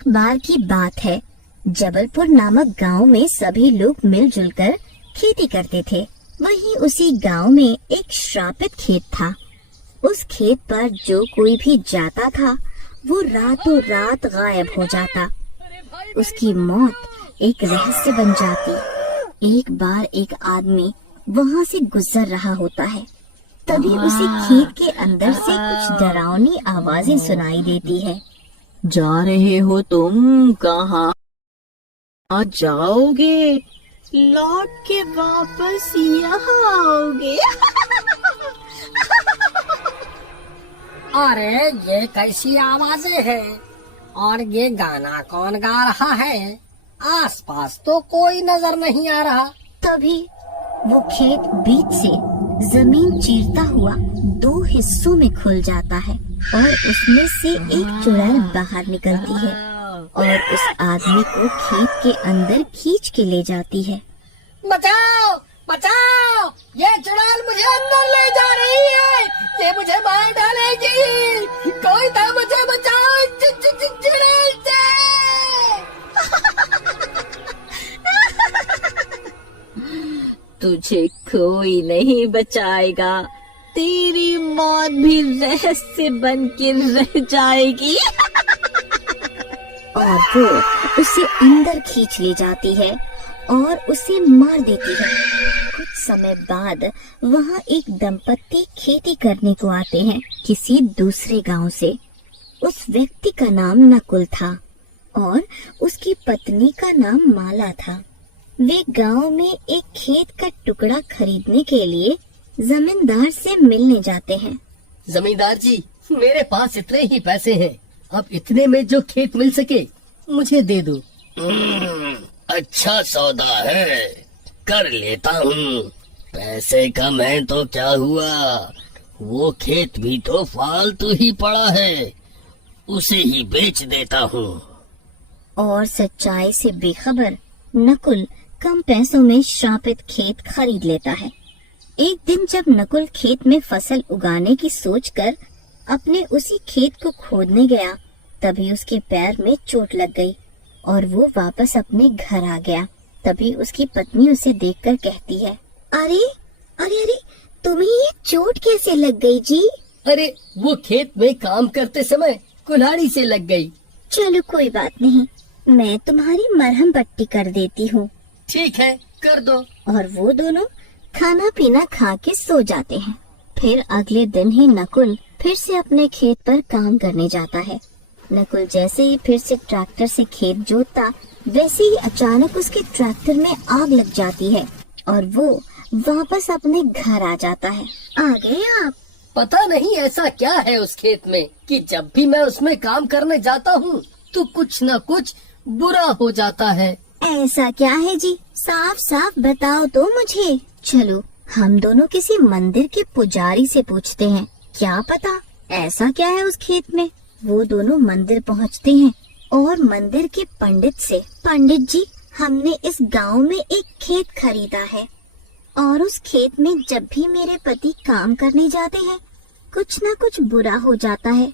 एक बार की बात है। जबलपुर नामक गांव में सभी लोग मिलजुल कर खेती करते थे। वहीं उसी गांव में एक श्रापित खेत था। उस खेत पर जो कोई भी जाता था वो रातों रात गायब हो जाता। उसकी मौत एक रहस्य बन जाती। एक बार एक आदमी वहां से गुजर रहा होता है, तभी उसे खेत के अंदर से कुछ डरावनी आवाजें सुनाई देती है। जा रहे हो तुम? कहाँ जाओगे? लौट के वापस यहाँ आओगे? अरे ये कैसी आवाजें हैं? और ये गाना कौन गा रहा है? आसपास तो कोई नजर नहीं आ रहा। तभी वो खेत बीच से जमीन चीरता हुआ दो हिस्सों में खुल जाता है और उसमें से एक चुड़ैल बाहर निकलती है और उस आदमी को खेत के अंदर खींच के ले जाती है। बचाओ बचाओ, ये चुड़ैल मुझे अंदर ले जा रही है, ये मुझे मार डालेगी, कोई तो मुझे बचाओ चुड़ैल से। तुझे कोई नहीं बचाएगा, तेरी मौत भी रहस्य बन के रह जाएगी। और वो उसे अंदर खींच ले जाती है और उसे मार देती है। कुछ समय बाद वहाँ एक दंपत्ति खेती करने को आते हैं किसी दूसरे गांव से। उस व्यक्ति का नाम नकुल था और उसकी पत्नी का नाम माला था। वे गांव में एक खेत का टुकड़ा खरीदने के लिए जमींदार से मिलने जाते हैं। जमींदार जी, मेरे पास इतने ही पैसे हैं, अब इतने में जो खेत मिल सके मुझे दे दो। अच्छा सौदा है, कर लेता हूँ। पैसे कम है तो क्या हुआ, वो खेत भी तो फालतू ही पड़ा है, उसे ही बेच देता हूँ। और सच्चाई से बेखबर नकुल कम पैसों में श्रापित खेत खरीद लेता है। एक दिन जब नकुल खेत में फसल उगाने की सोचकर अपने उसी खेत को खोदने गया, तभी उसके पैर में चोट लग गई और वो वापस अपने घर आ गया। तभी उसकी पत्नी उसे देखकर कहती है, अरे अरे अरे, तुम्हें ये चोट कैसे लग गई जी? अरे वो खेत में काम करते समय कुल्हाड़ी से लग गई। चलो कोई बात नहीं, मैं तुम्हारी मरहम पट्टी कर देती हूँ। ठीक है, कर दो। और वो दोनों खाना पीना खा के सो जाते हैं। फिर अगले दिन ही नकुल फिर से अपने खेत पर काम करने जाता है। नकुल जैसे ही फिर से ट्रैक्टर से खेत जोतता, वैसे ही अचानक उसके ट्रैक्टर में आग लग जाती है और वो वापस अपने घर आ जाता है। आ गए आप? पता नहीं ऐसा क्या है उस खेत में कि जब भी मैं उसमें काम करने जाता हूँ तो कुछ न कुछ बुरा हो जाता है। ऐसा क्या है जी? साफ साफ बताओ तो मुझे। चलो हम दोनों किसी मंदिर के पुजारी से पूछते हैं, क्या पता ऐसा क्या है उस खेत में। वो दोनों मंदिर पहुंचते हैं और मंदिर के पंडित से, पंडित जी, हमने इस गांव में एक खेत खरीदा है और उस खेत में जब भी मेरे पति काम करने जाते हैं कुछ न कुछ बुरा हो जाता है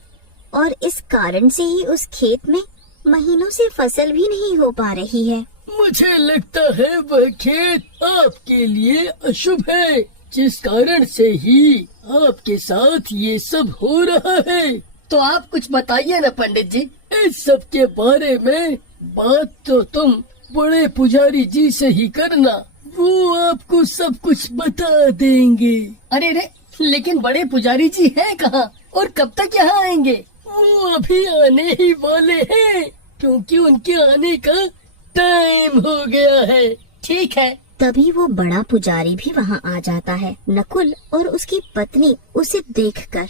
और इस कारण से ही उस खेत में महीनों से फसल भी नहीं हो पा रही है। मुझे लगता है वह खेत आपके लिए अशुभ है, जिस कारण से ही आपके साथ ये सब हो रहा है। तो आप कुछ बताइए न पंडित जी, इस सब के बारे में बात तो तुम बड़े पुजारी जी से ही करना, वो आपको सब कुछ बता देंगे। अरे रे, लेकिन बड़े पुजारी जी हैं कहाँ और कब तक यहाँ आएंगे? वो अभी आने ही वाले हैं, क्योंकि उनके आने का टाइम हो गया है। ठीक है। तभी वो बड़ा पुजारी भी वहाँ आ जाता है। नकुल और उसकी पत्नी उसे देखकर,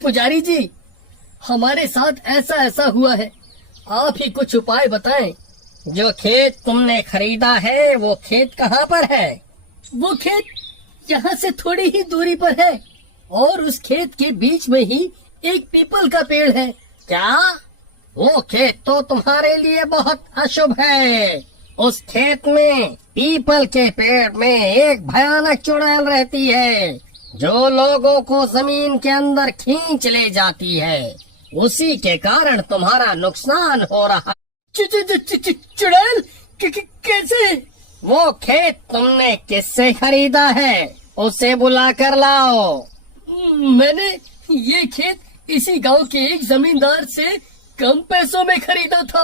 पुजारी जी, हमारे साथ ऐसा ऐसा हुआ है, आप ही कुछ उपाय बताएं। जो खेत तुमने खरीदा है वो खेत कहाँ पर है? वो खेत यहाँ से थोड़ी ही दूरी पर है और उस खेत के बीच में ही एक पीपल का पेड़ है। क्या? वो खेत तो तुम्हारे लिए बहुत अशुभ है। उस खेत में पीपल के पेड़ में एक भयानक चुड़ैल रहती है जो लोगों को जमीन के अंदर खींच ले जाती है। उसी के कारण तुम्हारा नुकसान हो रहा चुड़ैल कैसे? वो खेत तुमने किससे खरीदा है? उसे बुला कर लाओ। मैंने ये खेत इसी गांव के एक जमींदार से कम पैसों में खरीदा था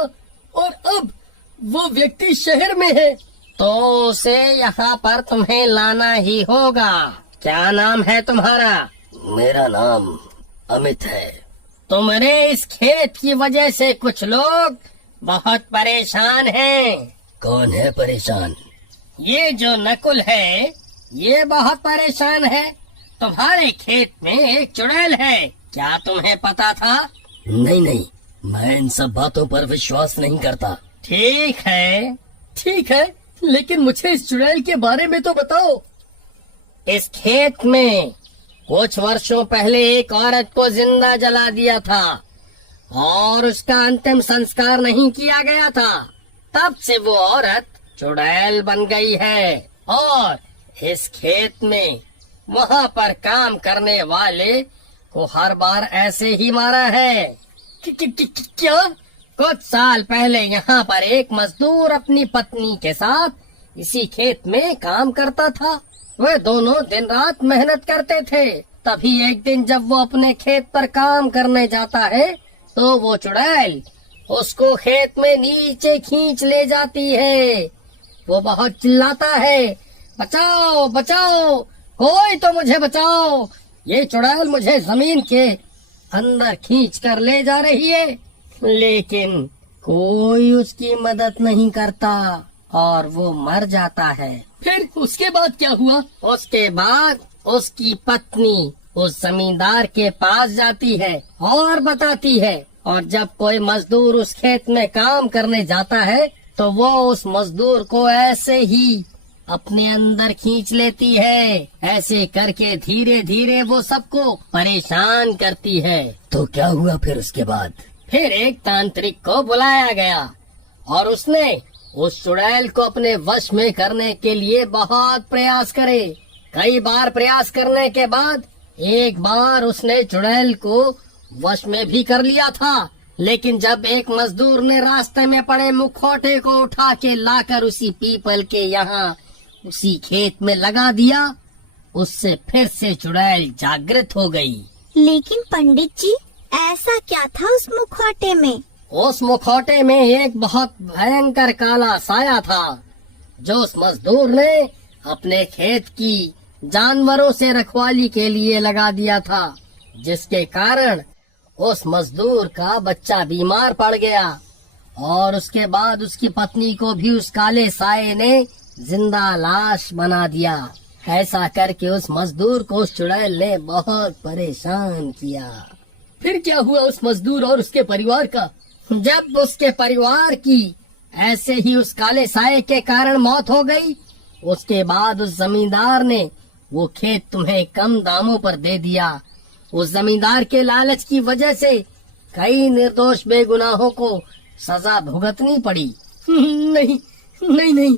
और अब वो व्यक्ति शहर में है। तो उसे यहाँ पर तुम्हें लाना ही होगा। क्या नाम है तुम्हारा? मेरा नाम अमित है। तुम्हारे इस खेत की वजह से कुछ लोग बहुत परेशान हैं। कौन है परेशान? ये जो नकुल है ये बहुत परेशान है। तुम्हारे खेत में एक चुड़ैल है, क्या तुम्हें पता था? नहीं, मैं इन सब बातों पर विश्वास नहीं करता। ठीक है, लेकिन मुझे इस चुड़ैल के बारे में तो बताओ। इस खेत में कुछ वर्षों पहले एक औरत को जिंदा जला दिया था और उसका अंतिम संस्कार नहीं किया गया था। तब से वो औरत चुड़ैल बन गई है और इस खेत में वहाँ पर काम करने वाले को हर बार ऐसे ही मारा है। क्या? कुछ साल पहले यहाँ पर एक मजदूर अपनी पत्नी के साथ इसी खेत में काम करता था। वे दोनों दिन रात मेहनत करते थे। तभी एक दिन जब वो अपने खेत पर काम करने जाता है तो वो चुड़ैल उसको खेत में नीचे खींच ले जाती है। वो बहुत चिल्लाता है, बचाओ बचाओ, कोई तो मुझे बचाओ, ये चुड़ैल मुझे जमीन के अंदर खींच कर ले जा रही है। लेकिन कोई उसकी मदद नहीं करता और वो मर जाता है। फिर उसके बाद क्या हुआ? उसके बाद उसकी पत्नी उस जमींदार के पास जाती है और बताती है, और जब कोई मजदूर उस खेत में काम करने जाता है तो वो उस मजदूर को ऐसे ही अपने अंदर खींच लेती है। ऐसे करके धीरे धीरे वो सबको परेशान करती है। तो क्या हुआ फिर उसके बाद? फिर एक तांत्रिक को बुलाया गया और उसने उस चुड़ैल को अपने वश में करने के लिए बहुत प्रयास करे। कई बार प्रयास करने के बाद एक बार उसने चुड़ैल को वश में भी कर लिया था। लेकिन जब एक मजदूर ने रास्ते में पड़े मुखौटे को उठा के लाकर उसी पीपल के यहाँ उसी खेत में लगा दिया, उससे फिर से चुड़ैल जागृत हो गई। लेकिन पंडित जी, ऐसा क्या था उस मुखौटे में? उस मुखौटे में एक बहुत भयंकर काला साया था जो उस मजदूर ने अपने खेत की जानवरों से रखवाली के लिए लगा दिया था, जिसके कारण उस मजदूर का बच्चा बीमार पड़ गया और उसके बाद उसकी पत्नी को भी उस काले साये ने जिंदा लाश बना दिया। ऐसा करके उस मजदूर को उस चुड़ैल ने बहुत परेशान किया। फिर क्या हुआ उस मजदूर और उसके परिवार का? जब उसके परिवार की ऐसे ही उस काले साये के कारण मौत हो गई, उसके बाद उस जमींदार ने वो खेत तुम्हें कम दामों पर दे दिया। उस जमींदार के लालच की वजह से कई निर्दोष बेगुनाहों को सजा भुगतनी पड़ी। नहीं,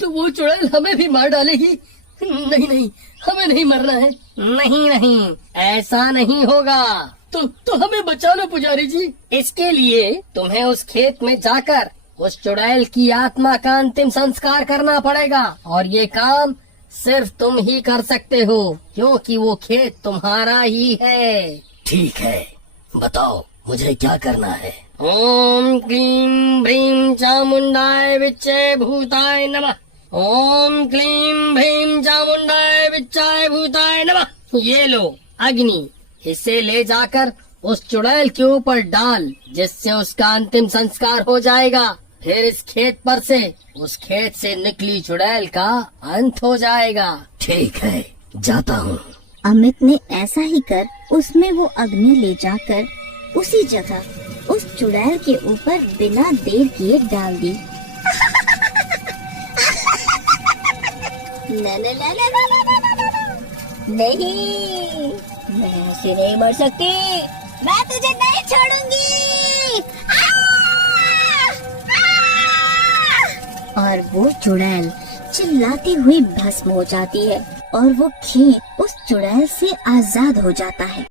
तो वो चुड़ैल हमें भी मार डालेगी। नहीं, हमें नहीं मरना है। नहीं, ऐसा नहीं होगा। तो हमें बचा लो पुजारी जी। इसके लिए तुम्हें उस खेत में जाकर उस चुड़ैल की आत्मा का अंतिम संस्कार करना पड़ेगा, और ये काम सिर्फ तुम ही कर सकते हो क्योंकि वो खेत तुम्हारा ही है। ठीक है, बताओ मुझे क्या करना है। ओम क्लीम भ्रीम चामुंडाय विच्चे भूताय नमः। ओम क्लीम भ्रीम चामुंडाय विच्चाय भूताय नमः। ये लो अग्नि, इसे ले जाकर उस चुड़ैल के ऊपर डाल, जिससे उसका अंतिम संस्कार हो जाएगा। फिर इस खेत पर से उस खेत से निकली चुड़ैल का अंत हो जाएगा। ठीक है, जाता हूँ। अमित ने ऐसा ही कर उसमें वो अग्नि ले जाकर उसी जगह उस चुड़ैल के ऊपर बिना देर किए डाल दी। नहीं, मैं ऐसे नहीं मर सकती, मैं तुझे नहीं छोड़ूंगी। और वो चुड़ैल चिल्लाती हुई भस्म हो जाती है और वो खेत उस चुड़ैल से आजाद हो जाता है।